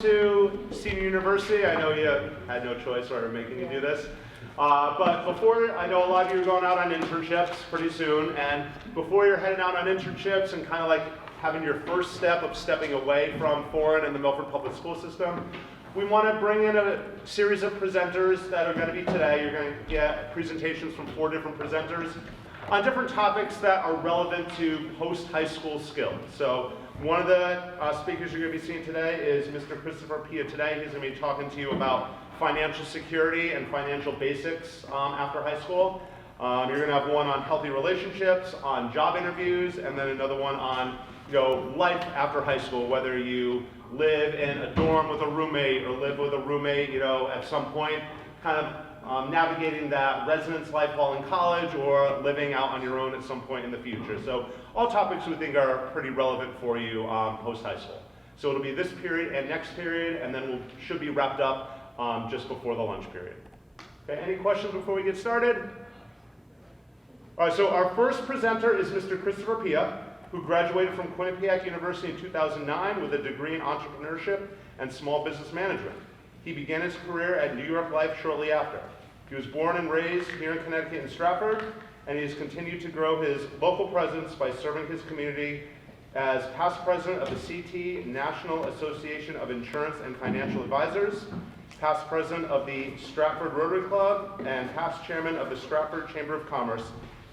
To Senior University. I know you had no choice or making you do this. But before, I know a lot of you are going out on internships pretty soon, and before you're heading out on internships and kind of like having your first step of stepping away from foreign and the Milford Public School System, we want to bring in a series of presenters that are going to be today. You're going to get presentations from 4 different presenters on different topics that are relevant to post-high school skills. So one of the speakers you're going to be seeing today is Mr. Christopher Pia today. He's going to be talking to you about financial security and financial basics after high school. You're going to have one on healthy relationships, on job interviews, and then another one on life after high school, whether you live in a dorm with a roommate or live with a roommate at some point, kind of navigating that residence life while in college or living out on your own at some point in the future. So all topics we think are pretty relevant for you post-high school. So it'll be this period and next period, and then we should be wrapped up just before the lunch period. Okay, any questions before we get started? All right, so our first presenter is Mr. Christopher Pia, who graduated from Quinnipiac University in 2009 with a degree in entrepreneurship and small business management. He began his career at New York Life shortly after. He was born and raised here in Connecticut in Stratford, and he has continued to grow his local presence by serving his community as past president of the CT National Association of Insurance and Financial Advisors, past president of the Stratford Rotary Club, and past chairman of the Stratford Chamber of Commerce,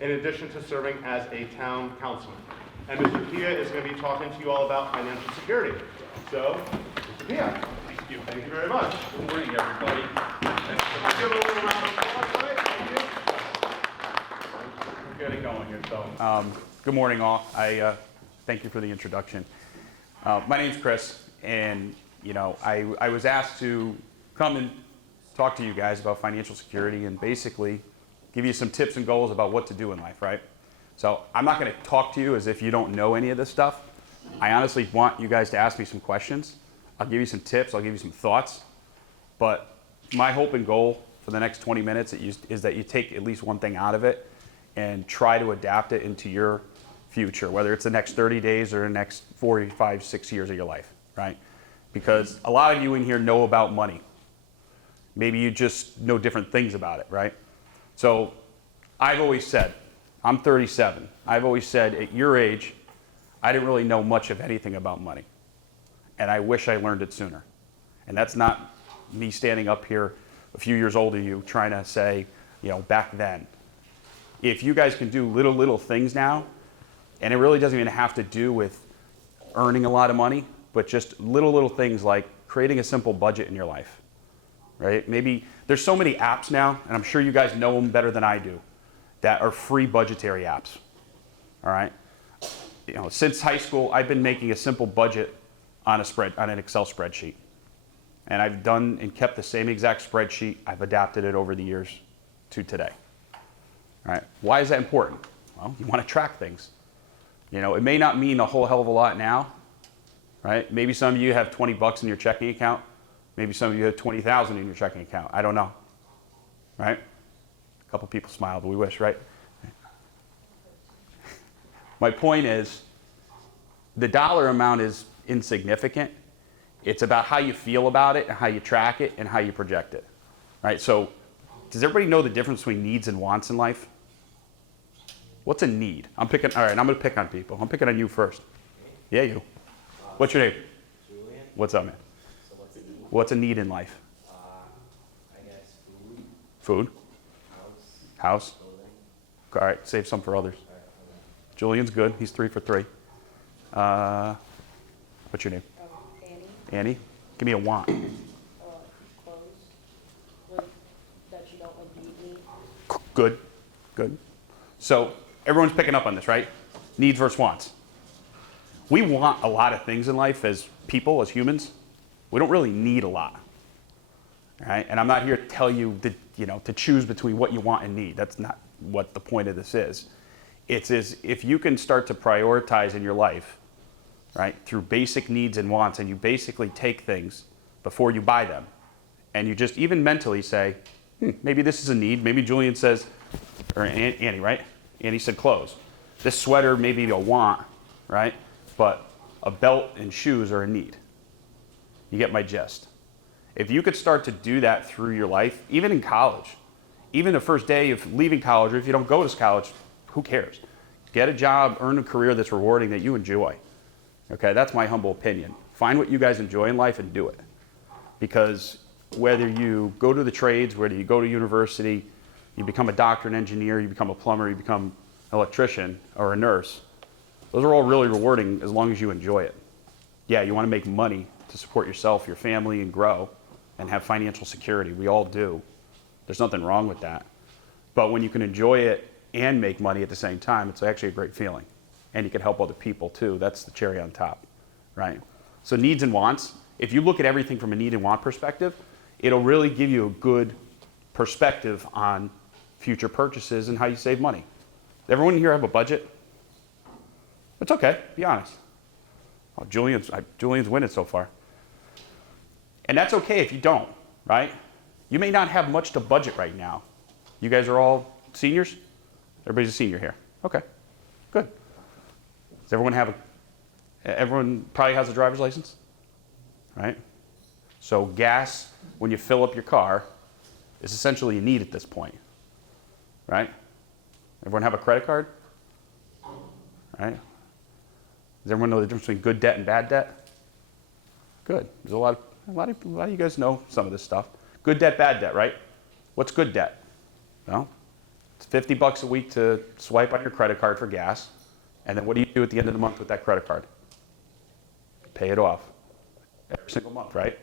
in addition to serving as a town councilman. And Mr. Pia is going to be talking to you all about financial security. So, Mr. Pia. Thank you very much. Good morning, everybody. Give a little round of applause, right? Thank you. We're getting going here, so. Good morning, all. I thank you for the introduction. My name's Chris, and I was asked to come and talk to you guys about financial security and basically give you some tips and goals about what to do in life, right? So I'm not going to talk to you as if you don't know any of this stuff. I honestly want you guys to ask me some questions. I'll give you some tips, I'll give you some thoughts, but my hope and goal for the next 20 minutes is that you take at least one thing out of it and try to adapt it into your future, whether it's the next 30 days or the next 4, 5, 6 years of your life, right? Because a lot of you in here know about money. Maybe you just know different things about it, right? So I've always said, I'm 37, I've always said at your age, I didn't really know much of anything about money. And I wish I learned it sooner. And that's not me standing up here a few years older than you trying to say, back then. If you guys can do little things now, and it really doesn't even have to do with earning a lot of money, but just little things like creating a simple budget in your life, right? Maybe there's so many apps now, and I'm sure you guys know them better than I do, that are free budgetary apps, all right? Since high school, I've been making a simple budget on an Excel spreadsheet. And I've done and kept the same exact spreadsheet. I've adapted it over the years to today. All right. Why is that important? Well, you want to track things. It may not mean a whole hell of a lot now, right? Maybe some of you have 20 bucks in your checking account. Maybe some of you have 20,000 in your checking account. I don't know, right? A couple people smiled, we wish, right? My point is, the dollar amount is insignificant. It's about how you feel about it and how you track it and how you project it, right? So does everybody know the difference between needs and wants in life? What's a need? All right, I'm going to pick on people. I'm picking on you first. Yeah, you. What's your name? Julian. What's up, man? So what's a need? What's a need in life? I guess food. Food? House? Clothing. All right, save some for others. All right, okay. Julian's good. He's 3 for 3. What's your name? Annie, Annie? Give me a want. clothes that you don't need. Good. So everyone's picking up on this, right? Needs versus wants. We want a lot of things in life as people, as humans. We don't really need a lot. All right? And I'm not here to tell you to choose between what you want and need. That's not what the point of this is. It's if you can start to prioritize in your life, right, through basic needs and wants, and you basically take things before you buy them, and you just even mentally say, maybe this is a need. Maybe Julian says, or Annie, right? Annie said clothes. This sweater may be a want, right? But a belt and shoes are a need. You get my gist. If you could start to do that through your life, even in college, even the first day of leaving college, or if you don't go to college, who cares? Get a job, earn a career that's rewarding, that you enjoy. Okay, that's my humble opinion. Find what you guys enjoy in life and do it. Because whether you go to the trades, whether you go to university, you become a doctor, an engineer, you become a plumber, you become an electrician or a nurse, those are all really rewarding as long as you enjoy it. Yeah, you want to make money to support yourself, your family, and grow, and have financial security. We all do. There's nothing wrong with that. But when you can enjoy it and make money at the same time, it's actually a great feeling. And you can help other people too. That's the cherry on top, right? So needs and wants, if you look at everything from a need and want perspective, it'll really give you a good perspective on future purchases and how you save money. Everyone here have a budget? It's okay, be honest. Oh, Julian's winning so far. And that's okay if you don't, right? You may not have much to budget right now. You guys are all seniors? Everybody's a senior here. Okay, good. Does everyone probably has a driver's license, right? So gas, when you fill up your car, is essentially a need at this point, right? Everyone have a credit card, right? Does everyone know the difference between good debt and bad debt? Good. There's a lot of you guys know some of this stuff. Good debt, bad debt, right? What's good debt? Well, it's $50 a week to swipe on your credit card for gas. And then what do you do at the end of the month with that credit card? Pay it off every single month, right?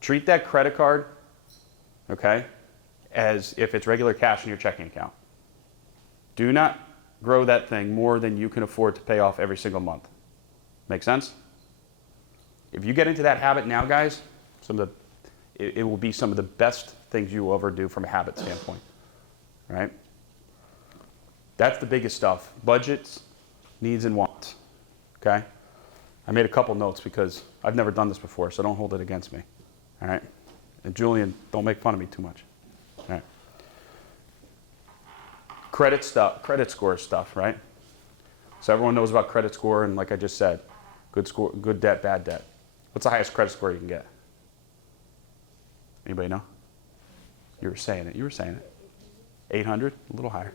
Treat that credit card, okay, as if it's regular cash in your checking account. Do not grow that thing more than you can afford to pay off every single month. Make sense? If you get into that habit now, guys, it will be some of the best things you will ever do from a habit standpoint, right? That's the biggest stuff. Budgets, needs, and wants, okay? I made a couple notes because I've never done this before, so don't hold it against me, all right? And Julian, don't make fun of me too much, all right? Credit score stuff, right? So everyone knows about credit score, and like I just said, good debt, bad debt. What's the highest credit score you can get? Anybody know? You were saying it. 800, a little higher.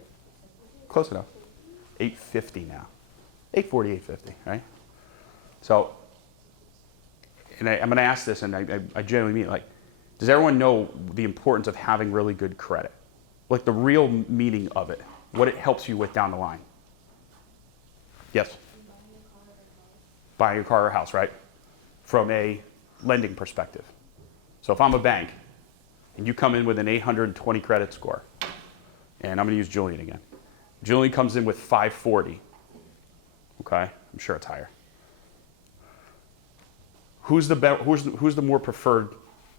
Close enough. 850 now. 840, 850, right? So, and I'm going to ask this, and I genuinely mean it, like, does everyone know the importance of having really good credit? Like the real meaning of it, what it helps you with down the line. Yes? Buying a car or house, right? From a lending perspective. So if I'm a bank, and you come in with an 820 credit score, and I'm going to use Julian again. Julian comes in with 540. Okay, I'm sure it's higher. Who's the more preferred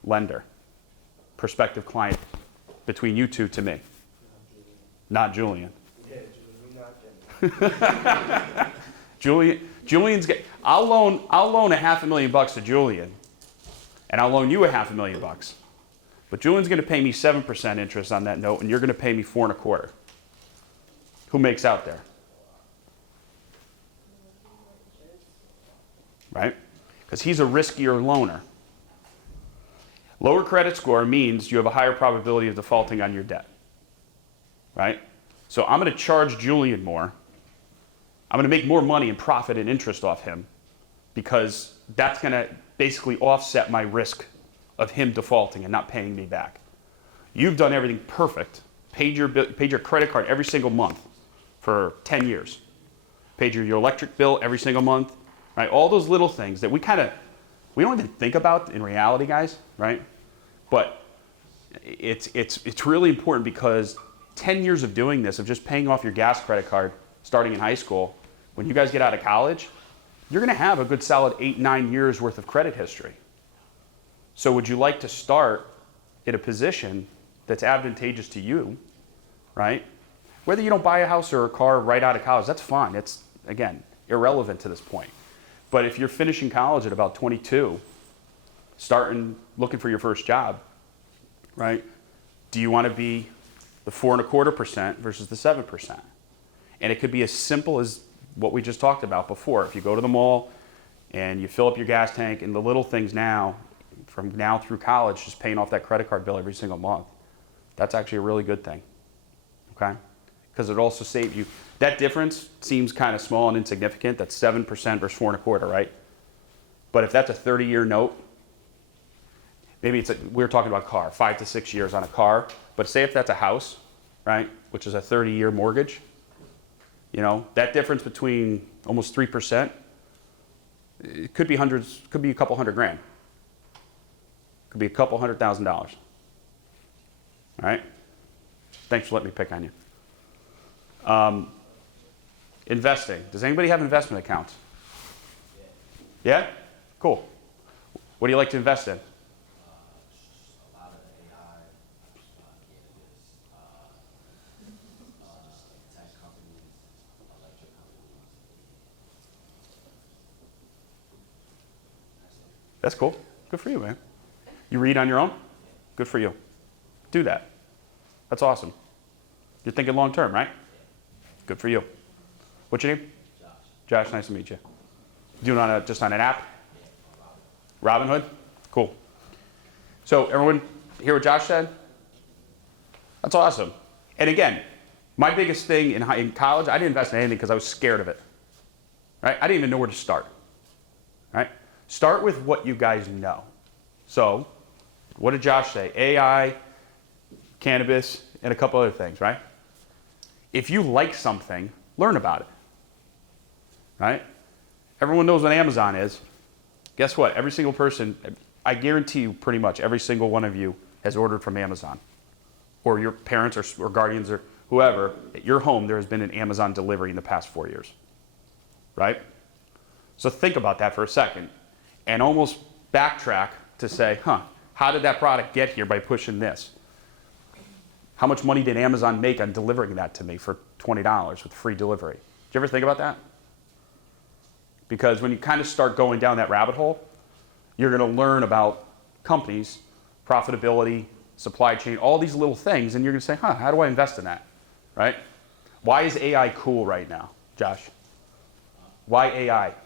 lender, prospective client between you two to me? Not Julian. Yeah, Julian, not Julian. Julian's I'll loan $500,000 to Julian, and I'll loan you $500,000. But Julian's going to pay me 7% interest on that note, and you're going to pay me 4.25%. Who makes out there? Right? Because he's a riskier loaner. Lower credit score means you have a higher probability of defaulting on your debt. Right? So I'm going to charge Julian more. I'm going to make more money and profit and interest off him because that's going to basically offset my risk of him defaulting and not paying me back. You've done everything perfect. Paid your credit card every single month for 10 years. Paid your electric bill every single month. Right? All those little things that we don't even think about in reality, guys, right? But it's really important because 10 years of doing this, of just paying off your gas credit card starting in high school, when you guys get out of college, you're going to have a good solid 8-9 years worth of credit history. So would you like to start in a position that's advantageous to you, right? Whether you don't buy a house or a car right out of college, that's fine. It's, again, irrelevant to this point. But if you're finishing college at about 22, looking for your first job, right? Do you want to be the 4.25% versus the 7%? And it could be as simple as what we just talked about before. If you go to the mall and you fill up your gas tank and the little things now, from now through college, just paying off that credit card bill every single month. That's actually a really good thing, okay? Because it also saves you. That difference seems kind of small and insignificant. That's 7% versus 4.25%, right? But if that's a 30-year note, maybe we were talking about car, 5 to 6 years on a car. But say if that's a house, right, which is a 30-year mortgage, you know, that difference between almost 3%, it could be hundreds, could be a couple hundred grand. Could be a couple $100,000. All right? Thanks for letting me pick on you. Investing. Does anybody have investment accounts? Yeah? Cool. What do you like to invest in? A lot of the AI, cannabis, tech companies, electric companies. That's cool. Good for you, man. You read on your own? Good for you. Do that. That's awesome. You're thinking long term, right? Good for you. What's your name? Josh. Josh, nice to meet you. Doing on just on an app? Robinhood? Cool. So everyone hear what Josh said? That's awesome. And again, my biggest thing in college, I didn't invest in anything because I was scared of it. Right? I didn't even know where to start. Right? Start with what you guys know. So, what did Josh say? AI, cannabis, and a couple other things, right? If you like something, learn about it. Right? Everyone knows what Amazon is. Guess what? Every single person, I guarantee you pretty much every single one of you has ordered from Amazon. Or your parents or guardians or whoever, at your home there has been an Amazon delivery in the past 4 years. Right? So think about that for a second and almost backtrack to say, how did that product get here by pushing this? How much money did Amazon make on delivering that to me for $20 with free delivery? Did you ever think about that? Because when you kind of start going down that rabbit hole, you're going to learn about companies, profitability, supply chain, all these little things, and you're going to say, how do I invest in that? Right? Why is AI cool right now, Josh? Why AI? Because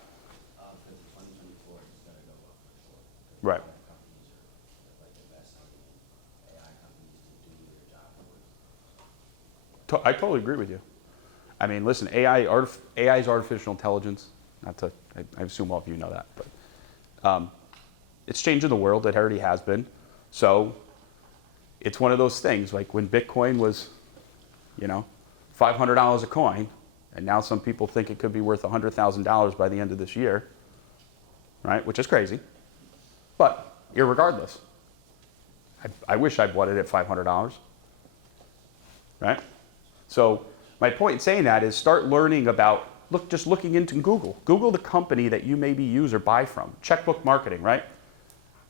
in 2024, it's going to go up for sure. Right. Companies are like investing in AI companies to do their job for us. I totally agree with you. I mean, listen, AI is artificial intelligence. I assume all of you know that, but it's changing the world. It already has been. So it's one of those things, like when Bitcoin was, $500 a coin, and now some people think it could be worth $100,000 by the end of this year, right? Which is crazy. But irregardless, I wish I bought it at $500, right? So my point in saying that is start learning about, just looking into Google. Google the company that you maybe use or buy from. Checkbook marketing, right?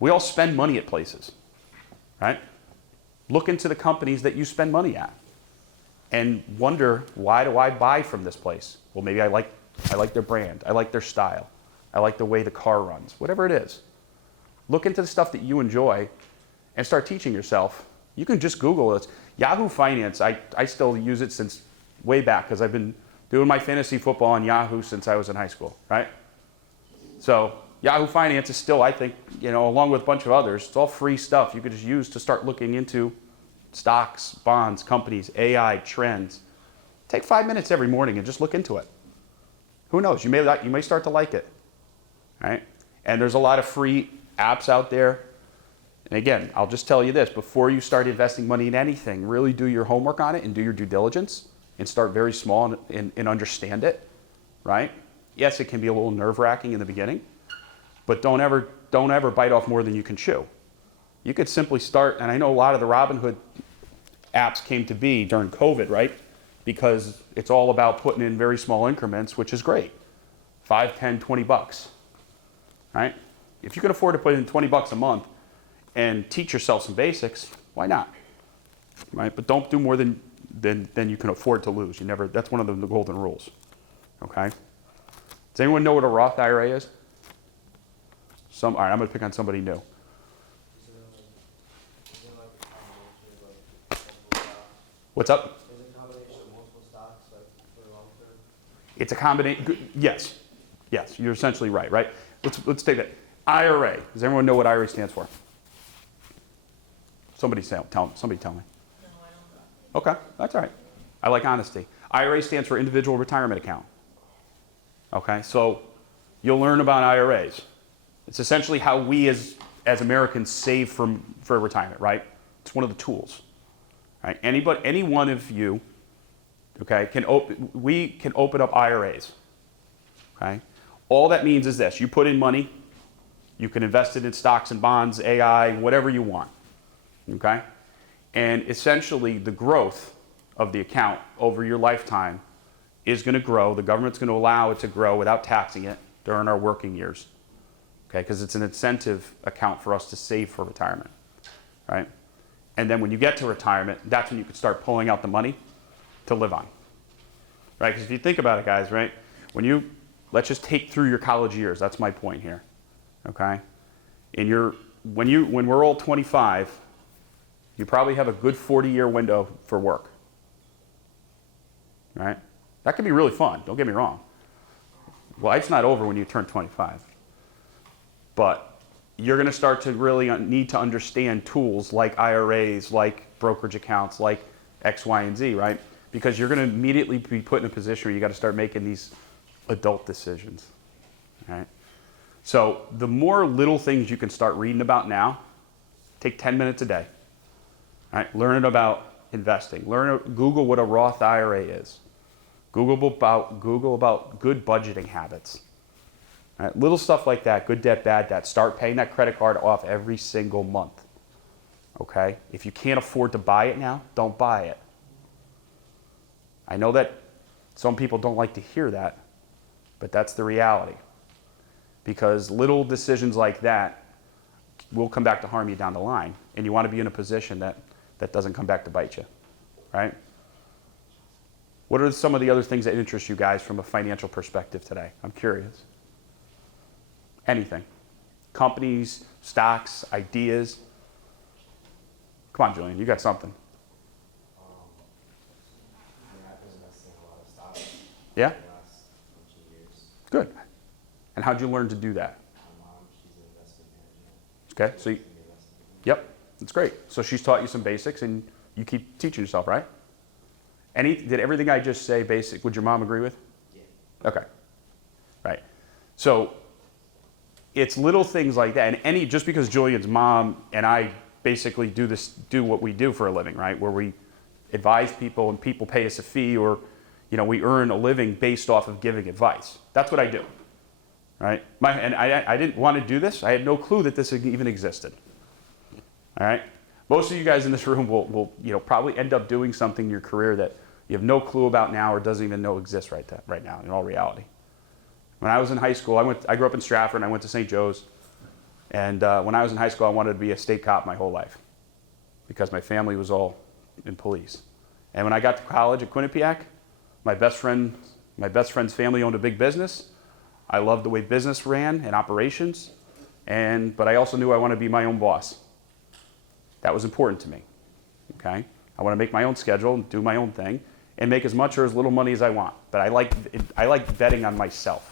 We all spend money at places, right? Look into the companies that you spend money at and wonder, why do I buy from this place? Well, maybe I like their brand. I like their style. I like the way the car runs, whatever it is. Look into the stuff that you enjoy and start teaching yourself. You can just Google it. Yahoo Finance, I still use it since way back because I've been doing my fantasy football on Yahoo since I was in high school, right? So Yahoo Finance is still, I think, along with a bunch of others, it's all free stuff you could just use to start looking into stocks, bonds, companies, AI, trends. Take 5 minutes every morning and just look into it. Who knows? You may start to like it, right? And there's a lot of free apps out there. And again, I'll just tell you this, before you start investing money in anything, really do your homework on it and do your due diligence and start very small and understand it, right? Yes, it can be a little nerve-wracking in the beginning, but don't ever bite off more than you can chew. You could simply start, and I know a lot of the Robinhood apps came to be during COVID, right? Because it's all about putting in very small increments, which is great. 5, 10, 20 bucks, right? If you can afford to put in 20 bucks a month and teach yourself some basics, why not? Right? But don't do more than you can afford to lose. That's one of the golden rules. Okay? Does anyone know what a Roth IRA is? All right, I'm going to pick on somebody new. Is it like a combination of like multiple stocks? What's up? Is it a combination of multiple stocks like for long term? It's a combination. Yes, you're essentially right. Let's take that. IRA. Does everyone know what IRA stands for? Somebody tell me. Okay, that's all right. I like honesty. IRA stands for Individual Retirement Account. Okay, so you'll learn about IRAs. It's essentially how we as Americans save for retirement, right? It's one of the tools. Right? Any one of you, okay, we can open up IRAs. Okay? All that means is this: you put in money, you can invest it in stocks and bonds, AI, whatever you want. Okay? And essentially the growth of the account over your lifetime is going to grow. The government's going to allow it to grow without taxing it during our working years. Okay? Because it's an incentive account for us to save for retirement. Right? And then when you get to retirement, that's when you can start pulling out the money to live on. Right? Because if you think about it, guys, right? Let's just take through your college years. That's my point here. Okay? When we're all 25, you probably have a good 40-year window for work. Right? That can be really fun, don't get me wrong. Life's not over when you turn 25. But you're going to start to really need to understand tools like IRAs, like brokerage accounts, like X, Y, and Z, right? Because you're going to immediately be put in a position where you got to start making these adult decisions, right? So the more little things you can start reading about now, take 10 minutes a day, right? Learn about investing. Google what a Roth IRA is. Google about good budgeting habits. Right? Little stuff like that, good debt, bad debt. Start paying that credit card off every single month. Okay? If you can't afford to buy it now, don't buy it. I know that some people don't like to hear that, but that's the reality. Because little decisions like that will come back to harm you down the line, and you want to be in a position that doesn't come back to bite you, right? What are some of the other things that interest you guys from a financial perspective today? I'm curious. Anything. Companies, stocks, ideas. Come on, Julian, you got something. I've been investing in a lot of stocks Yeah? in the last bunch of years. Good. And how'd you learn to do that? My mom, she's an investment manager. Okay, so She's in the investment. yep, that's great. So she's taught you some basics and you keep teaching yourself, right? Did everything I just say basic, would your mom agree with? Yeah. Okay, right. So it's little things like that. And just because Julian's mom and I basically do what we do for a living, right? Where we advise people and people pay us a fee, or, we earn a living based off of giving advice. That's what I do, right? And I didn't want to do this. I had no clue that this even existed. All right? Most of you guys in this room will probably end up doing something in your career that you have no clue about now or doesn't even know exists right now in all reality. When I was in high school, I grew up in Stratford and I went to St. Joe's. And when I was in high school, I wanted to be a state cop my whole life because my family was all in police. And when I got to college at Quinnipiac, my best friend's family owned a big business. I loved the way business ran and operations, but I also knew I wanted to be my own boss. That was important to me. Okay, I want to make my own schedule and do my own thing and make as much or as little money as I want. But I like betting on myself.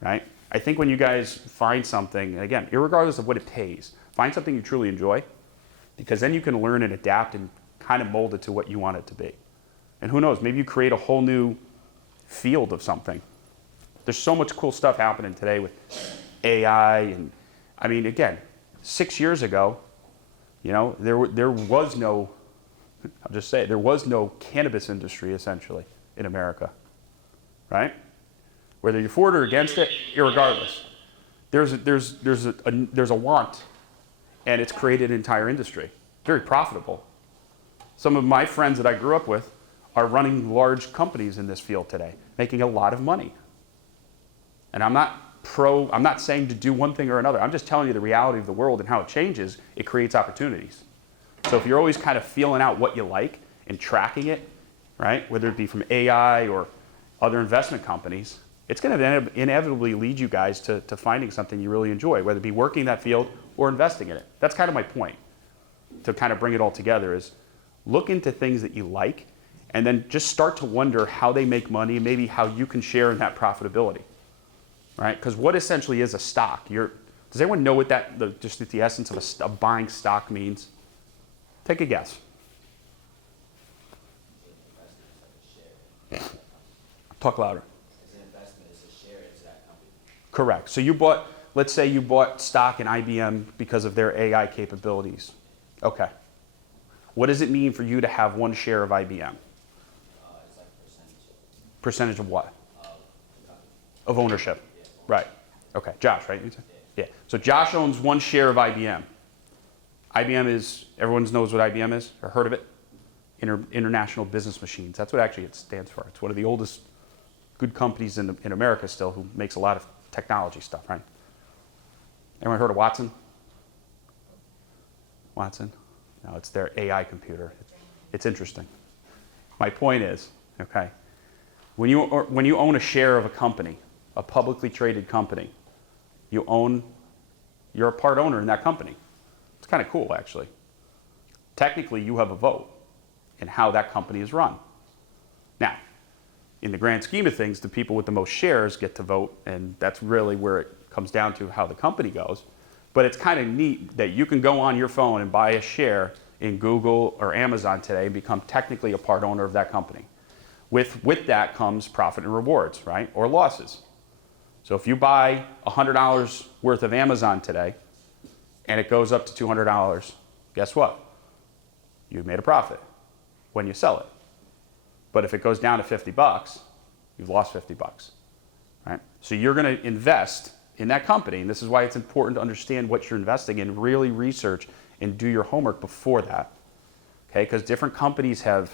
Right? I think when you guys find something, and again, irregardless of what it pays, find something you truly enjoy, because then you can learn and adapt and kind of mold it to what you want it to be. And who knows, maybe you create a whole new field of something. There's so much cool stuff happening today with AI, and I mean, again, 6 years ago, there was no, I'll just say it, there was no cannabis industry essentially in America, right? Whether you're for it or against it, irregardless, there's a want, and it's created an entire industry, very profitable. Some of my friends that I grew up with are running large companies in this field today, making a lot of money. And I'm not saying to do one thing or another. I'm just telling you the reality of the world and how it changes. It creates opportunities. So if you're always kind of feeling out what you like and tracking it, right, whether it be from AI or other investment companies, it's going to inevitably lead you guys to finding something you really enjoy, whether it be working that field or investing in it. That's kind of my point, to kind of bring it all together, is look into things that you like and then just start to wonder how they make money and maybe how you can share in that profitability. Right? Because what essentially is a stock? Does anyone know what just the essence of of buying stock means? Take a guess. Talk louder. As an investment, as a share into that company. Correct. So let's say you bought stock in IBM because of their AI capabilities. Okay. What does it mean for you to have one share of IBM? It's like percentage Percentage of what? of the company. Of ownership. Yeah. Right. Okay. Josh, right? Yeah. So Josh owns one share of IBM. IBM is, everyone knows what IBM is or heard of it? International Business Machines. That's what actually it stands for. It's one of the oldest good companies in America still who makes a lot of technology stuff, right? Anyone heard of Watson? Watson? No, it's their AI computer. It's interesting. My point is, okay, when you own a share of a company, a publicly traded company, you're a part owner in that company. It's kind of cool, actually. Technically, you have a vote in how that company is run. Now, in the grand scheme of things, the people with the most shares get to vote, and that's really where it comes down to how the company goes. But it's kind of neat that you can go on your phone and buy a share in Google or Amazon today and become technically a part owner of that company. With that comes profit and rewards, right? Or losses. So if you buy $100 worth of Amazon today and it goes up to $200, guess what? You've made a profit when you sell it. But if it goes down to $50, you've lost $50, right? So you're going to invest in that company, and this is why it's important to understand what you're investing in, really research and do your homework before that, okay? Because different companies have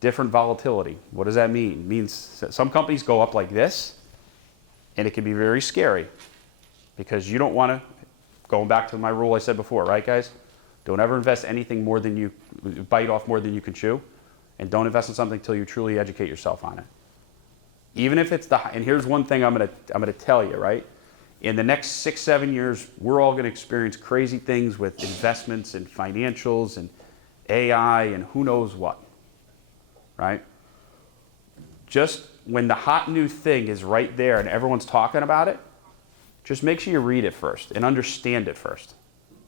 different volatility. What does that mean? It means some companies go up like this, and it can be very scary because you don't want to, going back to my rule I said before, right, guys? Don't ever invest anything more than you, bite off more than you can chew, and don't invest in something until you truly educate yourself on it. Even if it's and here's one thing I'm gonna tell you, right? In the next 6-7 years, we're all gonna experience crazy things with investments and financials and AI and who knows what, right? Just when the hot new thing is right there and everyone's talking about it, just make sure you read it first and understand it first.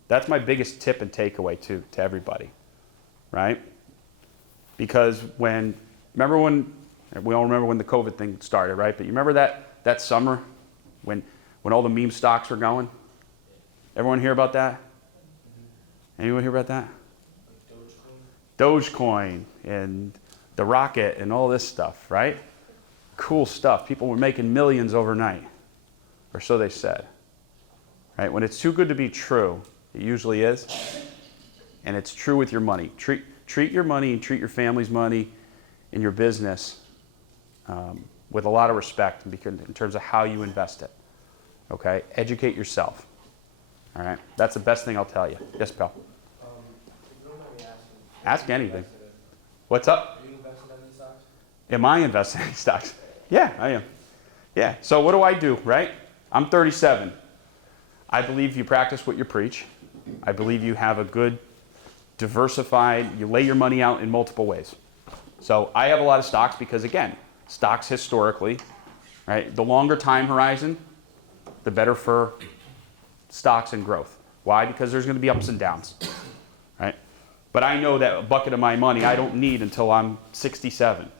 That's my biggest tip and takeaway to everybody, right? Because remember when, we all remember when the COVID thing started, right? But you remember that summer when all the meme stocks were going? Everyone hear about that? Anyone hear about that? Dogecoin and the rocket and all this stuff, right? Cool stuff. People were making millions overnight, or so they said, right? When it's too good to be true, it usually is, and it's true with your money. Treat your money and treat your family's money and your business with a lot of respect in terms of how you invest it, okay? Educate yourself, all right? That's the best thing I'll tell you. Yes, pal? If you don't mind me asking. Ask anything. What's up? Do you invest in any stocks? Am I investing in stocks? Yeah, I am. Yeah, so what do I do, right? I'm 37. I believe you practice what you preach. I believe you have a good, diversified, you lay your money out in multiple ways. So I have a lot of stocks because, again, stocks historically, right? The longer time horizon, the better for stocks and growth. Why? Because there's going to be ups and downs, right? But I know that a bucket of my money I don't need until I'm 67.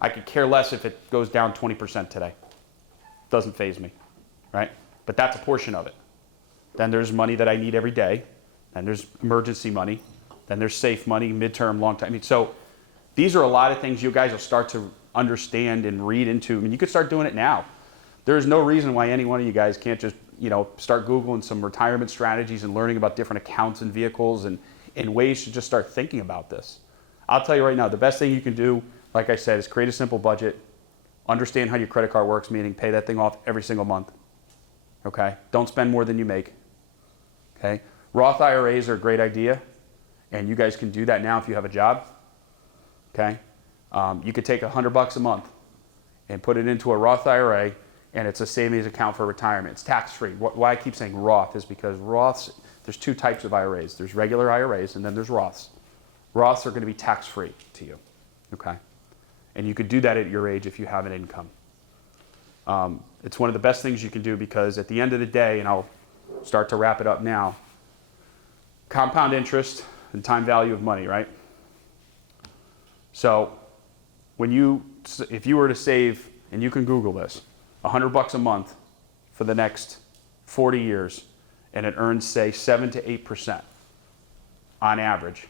I could care less if it goes down 20% today. Doesn't faze me, right? But that's a portion of it. Then there's money that I need every day. Then there's emergency money. Then there's safe money, midterm, long time. I mean, so these are a lot of things you guys will start to understand and read into. I mean, you could start doing it now. There's no reason why any one of you guys can't just, start Googling some retirement strategies and learning about different accounts and vehicles and ways to just start thinking about this. I'll tell you right now, the best thing you can do, like I said, is create a simple budget, understand how your credit card works, meaning pay that thing off every single month. Okay? Don't spend more than you make. Okay? Roth IRAs are a great idea, and you guys can do that now if you have a job. Okay? You could take $100 a month and put it into a Roth IRA, and it's a savings account for retirement. It's tax-free. Why I keep saying Roth is because Roths, there's two types of IRAs. There's regular IRAs, and then there's Roths. Roths are going to be tax-free to you. Okay? And you could do that at your age if you have an income. It's one of the best things you can do because at the end of the day, and I'll start to wrap it up now. Compound interest and time value of money, right? So if you were to save, and you can Google this, $100 a month for the next 40 years, and it earns, say, 7 to 8% on average,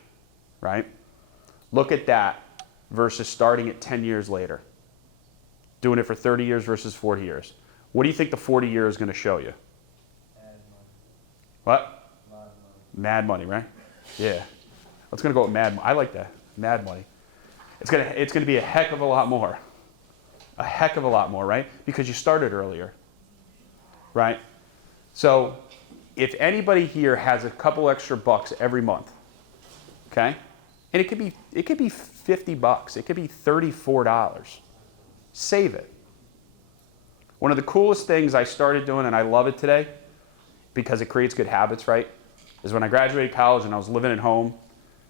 right? Look at that versus starting it 10 years later. Doing it for 30 years versus 40 years. What do you think the 40 year is going to show you? Add money, What? a lot of money. Mad money, right? Yeah. Let's gonna go with mad. I like that. Mad money. It's gonna be a heck of a lot more. A heck of a lot more, right? Because you started earlier, right? So, if anybody here has a couple extra bucks every month, okay, and it could be $50, it could be $34. Save it. One of the coolest things I started doing, and I love it today, because it creates good habits, right? Is when I graduated college and I was living at home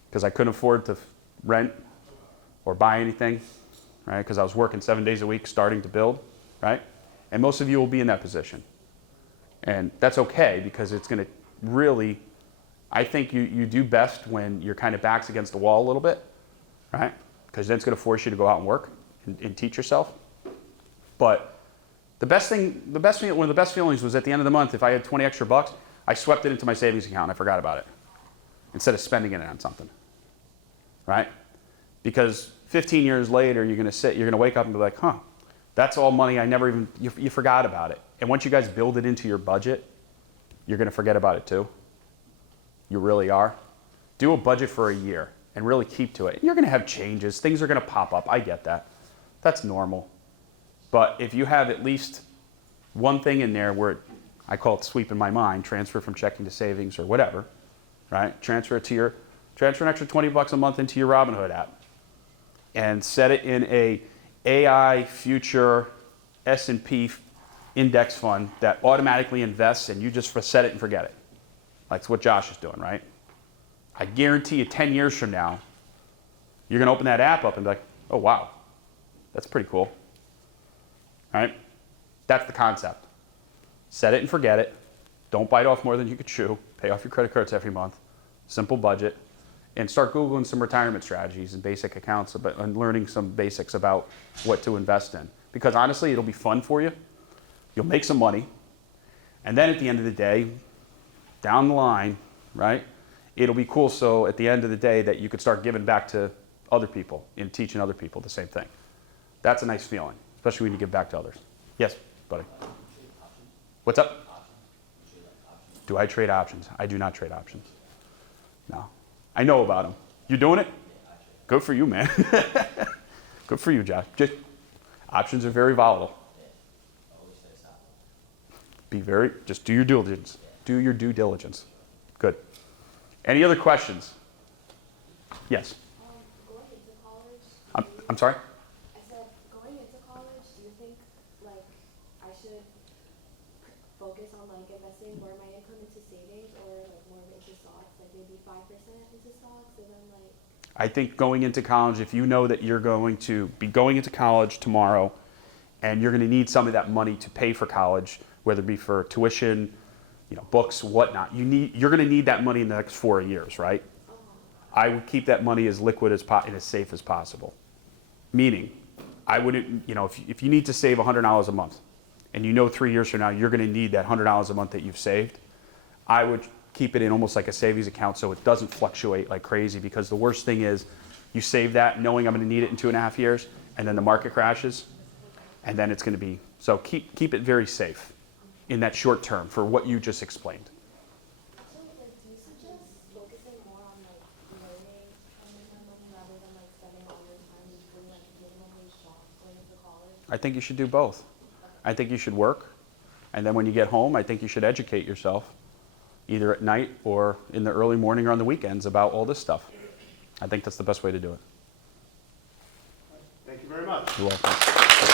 because I couldn't afford to rent or buy anything, right? Because I was working 7 days a week starting to build, right? And most of you will be in that position. And that's okay because it's going to really, I think you do best when your kind of back's against the wall a little bit, right? Because then it's going to force you to go out and work and teach yourself. But one of the best feelings was at the end of the month, if I had 20 extra bucks, I swept it into my savings account and I forgot about it instead of spending it on something, right? Because 15 years later, you're gonna wake up and be like, huh, that's all money I never even, you forgot about it. And once you guys build it into your budget, you're gonna forget about it too. You really are. Do a budget for a year and really keep to it. You're gonna have changes, things are gonna pop up, I get that. That's normal. But if you have at least one thing in there where I call it sweep in my mind, transfer from checking to savings or whatever, right? Transfer an extra $20 a month into your Robinhood app and set it in a AI future S&P index fund that automatically invests and you just set it and forget it. Like what Josh is doing, right? I guarantee you 10 years from now, you're gonna open that app up and be like, oh wow, that's pretty cool, right? That's the concept. Set it and forget it. Don't bite off more than you could chew. Pay off your credit cards every month. Simple budget. And start Googling some retirement strategies and basic accounts and learning some basics about what to invest in. Because honestly, it'll be fun for you. You'll make some money. And then at the end of the day, down the line, right, it'll be cool so at the end of the day that you could start giving back to other people and teaching other people the same thing. That's a nice feeling, especially when you give back to others. Yes, buddy. What's up? Do I trade options? I do not trade options. No. I know about them. You doing it? Good for you, man. Good for you, Josh. Options are very volatile. Just do your due diligence. Do your due diligence. Good. Any other questions? Yes. Going into college. I'm sorry? I said, going into college, do you think, like, I should focus on, like, investing more of my income into savings or, like, more into stocks, like maybe 5% into stocks and then, like... I think going into college, if you know that you're going to be going into college tomorrow and you're going to need some of that money to pay for college, whether it be for tuition, books, whatnot, you're going to need that money in the next 4 years, right? I would keep that money as liquid and as safe as possible. Meaning, I wouldn't, if you need to save $100 a month and 3 years from now you're going to need that $100 a month that you've saved, I would keep it in almost like a savings account so it doesn't fluctuate like crazy, because the worst thing is you save that knowing I'm going to need it in 2.5 years and then the market crashes and then it's going to be, so keep it very safe in that short term for what you just explained. So, like, do you suggest focusing more on, like, learning and my money rather than, like, spending all your time doing, like, minimally shops going into college? I think you should do both. I think you should work, and then when you get home, I think you should educate yourself, either at night or in the early morning or on the weekends about all this stuff. I think that's the best way to do it. Thank you very much. You're welcome.